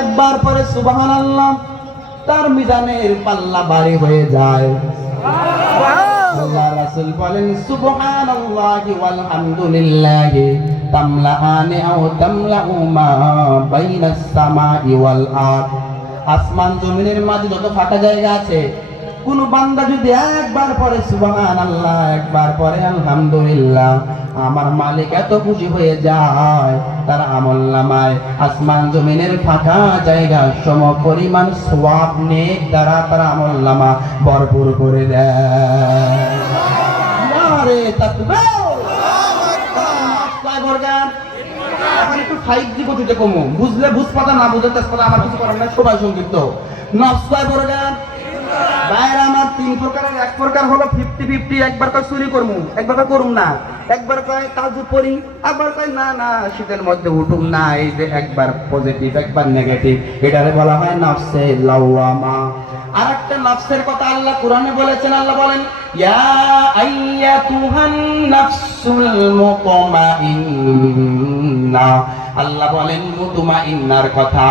একবার পরে সুবহানাল্লাহ, তার মিজানের পাল্লা ভারী হয়ে যায়। আল্লাহ রাসূল বলেন সুবহানাল্লাহি ওয়াল হামদুলিল্লাহি তামলাআনি আও তামলাউ মা বাইনাস সামাই ওয়াল আরদ। আসমান জমিনের মাঝে যত ফাঁকা জায়গা আছে, কোন বান্দা যদি একবার পরে সুবহানাল্লাহ, একবার পরে আলহামদুলিল্লাহ, আমার মালিক এত খুশি হয়ে যায়, তার আমলনামায় আসমান জমিনের ফাঁকা জায়গা সম পরিমাণ সওয়াব নেক দ্বারা তার আমলনামা ভরপুর করে দেয়। নারে তাকবীর! এখন একটু 5G গতিতে কমু, বুঝলে বুঝপাতা, না বুঝলে তেজপাতা, আমার কিছু করার নাই, সবাই সংক্ষিপ্ত। নফস কয় প্রকার? বাইরে আমার 3 প্রকারের। এক প্রকার হলো 50-50, একবার কয় চুরি করমু, একবার কয় করুম না, একবার কয় তাজু পড়ি, একবার কয় না না শীতের মধ্যে উঠুম না। এই যে একবার পজিটিভ একবার নেগেটিভ, এটারে বলা হয় নফসে লাওয়ামা। আর একটা নফসের কথা আল্লাহ কোরআনে বলেছেন। আল্লাহ বলেন ইয়া আইয়াতুহান নাফসুল মুতমাইন্না। আল্লাহ বলেন মুতমাইন্নার কথা,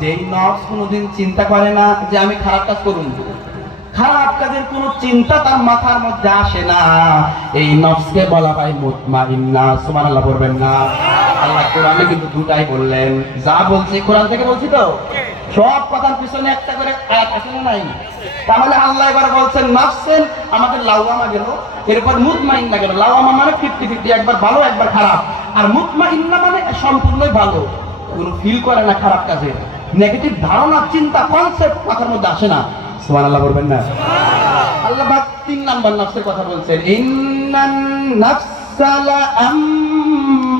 যেই নফস কোনোদিন চিন্তা করে না যে আমি খারাপ কাজ করুন, খারাপ কাজের কোনো চিন্তা তার মাথার মধ্যে আসে না, এই নফসকে বলা হয় মুতমাইন্না। সুবহানাল্লাহ বলবেন না? আল্লাহ কোরআনে কিন্তু দুটাই বললেন। যা বলছি কোরআন থেকে বলছি তো, সব কথার পিছনে একটা করে আয়াত আছে না নাই? তাহলে আল্লাহ এবার বলছেন নফসেন আমাদের লাওয়ামা গেল, এরপর মুতমাইন্না গেল। লাওয়ামা মানে 50-50, একবার ভালো একবার খারাপ। আর মুতমাইন্না মানে সম্পূর্ণই ভালো, কোনো ফিল করে না খারাপ কাজে, নেগেটিভ ধারণা চিন্তা কনসেপ্ট মাথার মধ্যে আসে না। সুবহানাল্লাহ বলবেন না? আল্লাহ পাক 3 নাম্বার নফসের কথা বলছেন, ইন্নান নাফসা লাআম্মারা।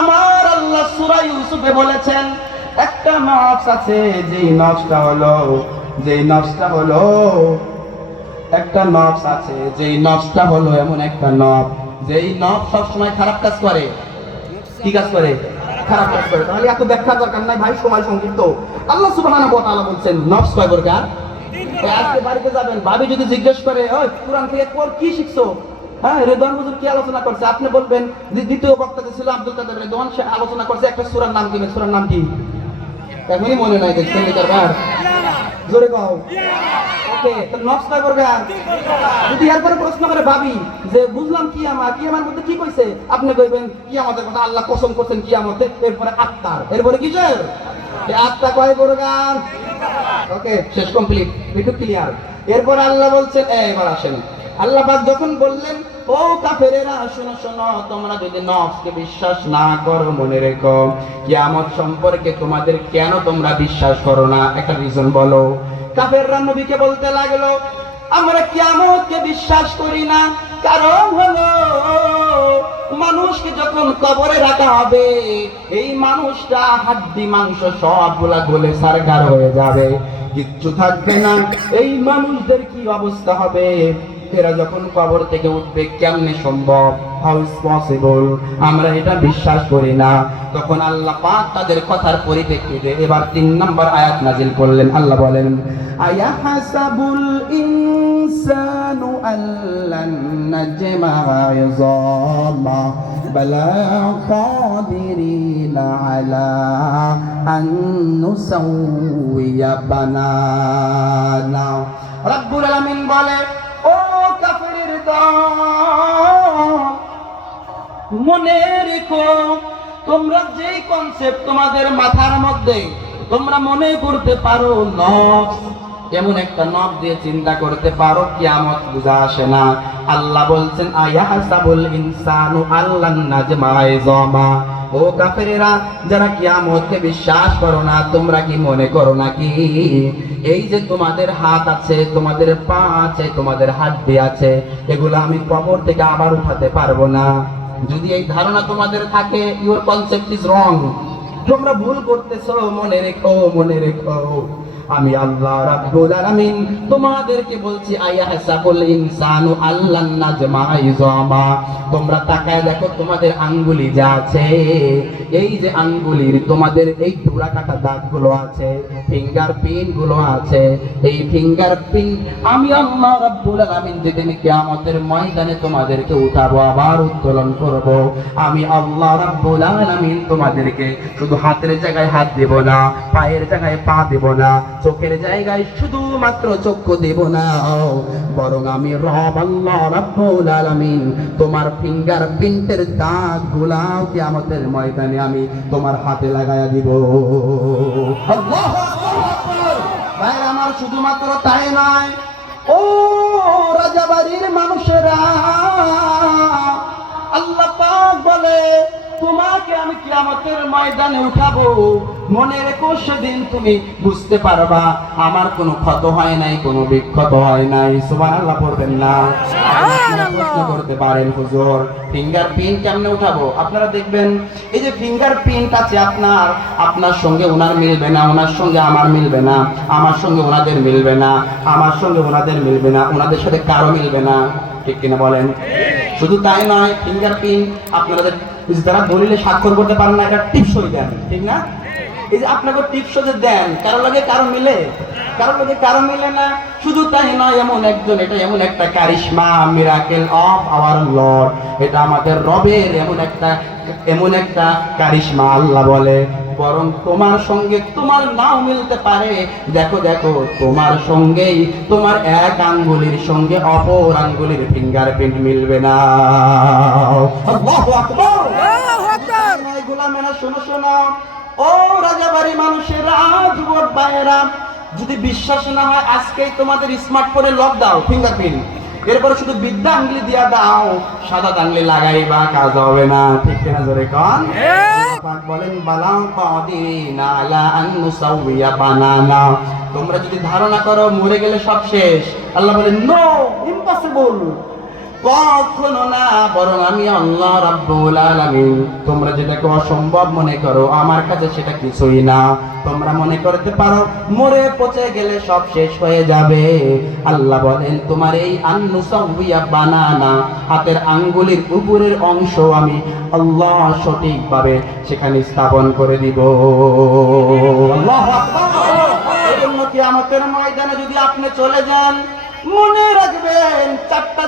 আমার আল্লাহ সূরা ইউসুফে বলেছেন একটা নফস আছে, যেই নফসটা হলো একটা নফস আছে, যেই নফসটা হলো এমন একটা নফস, যেই নফস সবসময় খারাপ কাজ করে। কি কাজ করে? খারাপ কাজ করে। তাহলে এত ব্যাখ্যা দরকার নাই ভাই, সময় সংক্ষিপ্ত। আল্লাহ সুবহানাহু ওয়া তাআলা বলছেন নফস কয় প্রকার? আজকে বাড়িতে যাবেন, ভাবি যদি জিজ্ঞেস করে ওই কোরআন থেকে কি শিখছো, হ্যাঁ রেদওয়ান হুজুর কি আলোচনা করছে, আপনি বলবেন দ্বিতীয় বক্তা যে ছিল আব্দুল কাদের রেদওয়ান, সে আলোচনা করছে একটা সূরার নাম কি, সূরার নাম কি এখনই মনে নাই, দেখছেন এটার জোরে কও। ওকে, তো নফস কয় প্রকার? যদি এরপরে প্রশ্ন করে ভাবি যে বুঝলাম কিয়ামার মধ্যে কি কইছে, আপনি কইবেন কিয়ামতের কথা আল্লাহ কসম করছেন কিয়ামতে, এরপরে আত্মার, এরপরে কিসের? এই আত্মা কয় প্রকার? ওকে, শেষ কমপ্লিট, একটু ক্লিয়ার। এরপর আল্লাহ বলছেন এবার আসেন, আল্লাহ পাক যখন বললেন ও কাফেরেরা শোনো শোনো, তোমরা যদি নফসকে বিশ্বাস না করো, মনে রেখো কিয়ামত সম্পর্কে তোমাদের কেন তোমরা বিশ্বাস করো না, একটা রিজন বলো। কাফেররা নবীকে বলতে লাগলো আমরা কিয়ামতকে বিশ্বাস করি না, কারণ হলো মানুষকে যখন কবরে রাখা হবে, এই মানুষটা হাড্ডি মাংস সবগুলা গলে সারগার হয়ে যাবে, কিচ্ছু থাকবে না। এই মানুষদের কি অবস্থা হবে? এরা যখন কবর থেকে উঠবে কেমনে সম্ভব? How is possible? আমরা এটা বিশ্বাস করি না। তখন আল্লাহ পাক তাদের কথার পরিপ্রেক্ষিতে এবার 3 নম্বর আয়াত নাজিল করলেন। আল্লাহ বলেন আয়াহাসাবুল ইনসানু আল্লান নাজমা ইযামা বালা কাদিরিনা আলা আন নুসাউইয়া বানানা। রব্বুল আলামিন বলে ও কাফেরের দল, মনে রেখো তোমরা যেই কনসেপ্ট তোমাদের মাথার মধ্যে তোমরা মনে করতে পারো নফস, এমন একটা নফস দিয়ে চিন্তা করতে পারো কিয়ামত বুঝা আসে না। আল্লাহ বলছেন আয়াহাসাবুল ইনসানু আল্লান নাজমা ইযামা। ও কাফেরেরা যারা কিয়ামতকে বিশ্বাস করো না, তোমরা কি মনে করো নাকি এই যে তোমাদের হাত আছে, তোমাদের পা আছে, তোমাদের হাড্ডি আছে, এগুলো আমি কবর থেকে আবার উঠাতে পারবো না? যদি এই ধারণা তোমাদের থাকে, ইউর কনসেপ্ট ইজ রং, তোমরা ভুল করতেছো। মনে রেখো আমি আল্লাহ রাব্বুল আলামিন তোমাদেরকে বলছি আয়াহসাবুল ইনসানু আল্লান নাজমা ইজামা। তোমরা তাকায় দেখো তোমাদের আঙ্গুলি যা আছে, এই যে আঙ্গুলির তোমাদের এই ডোরা কাটা দাগগুলো আছে, ফিঙ্গার প্রিন্ট গুলো আছে, এই ফিঙ্গার প্রিন্ট আমি আল্লাহ রাব্বুল আলামিন যেদিন কিয়ামতের ময়দানে তোমাদেরকে উঠাবো, আবার উত্তোলন করব, আমি আল্লাহ রাব্বুল আলামিন তোমাদেরকে শুধু হাতের জায়গায় হাত দেব না, পায়ের জায়গায় পা দেব না, চোখের জায়গায় শুধুমাত্র চক্ষু দেব না, বরং আমি রব আল্লাহ রাব্বুল আলামিন তোমার ফিঙ্গার প্রিন্টের দাগগুলাও কিয়ামতের ময়দানে আমি তোমার হাতে লাগায়া দিব। আল্লাহু আকবার। ভাই আমার শুধুমাত্র তাই নয়, ও রাজাবাড়ির মানুষেরা, আল্লাহ পাক বলে তোমাকে আমি কিয়ামতের ময়দানে উঠাবো, মনে রেখো সেদিন তুমি বুঝতে পারবা আমার কোনো ক্ষত হয় নাই, কোনো বিক্ষত হয় নাই। সুবহানাল্লাহ পড়বেন না? প্রশ্ন করতে পারেন হুজুর ফিঙ্গার প্রিন্ট কেমনে উঠাবো? আপনারা দেখবেন এই যে ফিঙ্গার প্রিন্ট আছে আপনার, আপনার সঙ্গে ওনার মিলবে না, ওনার সঙ্গে আমার মিলবে না, আমার সঙ্গে ওনাদের মিলবে না, আমার সঙ্গে ওনাদের মিলবে না, ওনাদের সাথে কারো মিলবে না, ঠিক কিনা বলেন? শুধু তাই নয়, ফিঙ্গার প্রিন্ট আপনারা যারা দলিলে স্বাক্ষর করতে পারেন না, এটা টিপসই দেন, ঠিক না? এই যে আপনাকে টিপস যে দেন, কারো লাগে কারো মিলে, কারো লাগে কারো মিলে না। শুধু তাই নয়, এমন একজন, এটা এমন একটা কারিশমা, মিরাকেল অফ আওয়ার লর্ড, এটা আমাদের রবের এমন একটা কারিশমা। আল্লাহ বলে বরং তোমার সঙ্গে তোমার নাও মিলতে পারে, দেখো দেখো তোমার সঙ্গেই তোমার এক আঙ্গুলির সঙ্গে অপর আঙ্গুলির ফিঙ্গার প্রিন্ট মিলবে না। আল্লাহু আকবার। আল্লাহু আকবার। গোলামেরা শোনো শোনো, ও রাজাবাড়ি মানুষেরা, যুবক ভাইয়েরা, যদি বিশ্বাস না হয় আজকেই তোমাদের স্মার্টফোনে লক দাও ফিঙ্গারপ্রিন্ট, এরপরে শুধু বিদ্যা আঙ্গুলি দিয়া দাও, সাদা আঙ্গুলি লাগাইবা, কাজ হবে না, ঠিক কিনা জোরে কোন? বলেন বালাম কাদিনা আলা আন নুসাউইয়া বানানা। তোমরা যদি ধারণা করো মরে গেলে সব শেষ, আল্লাহ বলেন নো, ইম্পসিবল, কখনো না, বরং আমি আল্লাহ রাব্বুল আলামিন তোমরা যেটাকে অসম্ভব মনে করো আমার কাছে সেটা কিছুই না। তোমরা মনে করতে পারো মরে পচে গেলে সব শেষ হয়ে যাবে, আল্লাহ বলেন তোমার এই আন্নুসাউইয়া বানানা, হাতের আঙ্গুলির উপরের অংশ আমি আল্লাহ সঠিকভাবে সেখানে স্থাপন করে দিব। আল্লাহু আকবার। এই জন্য কিয়ামতের ময়দানে যদি আপনি চলে যান, মনে রাখবেন চারটা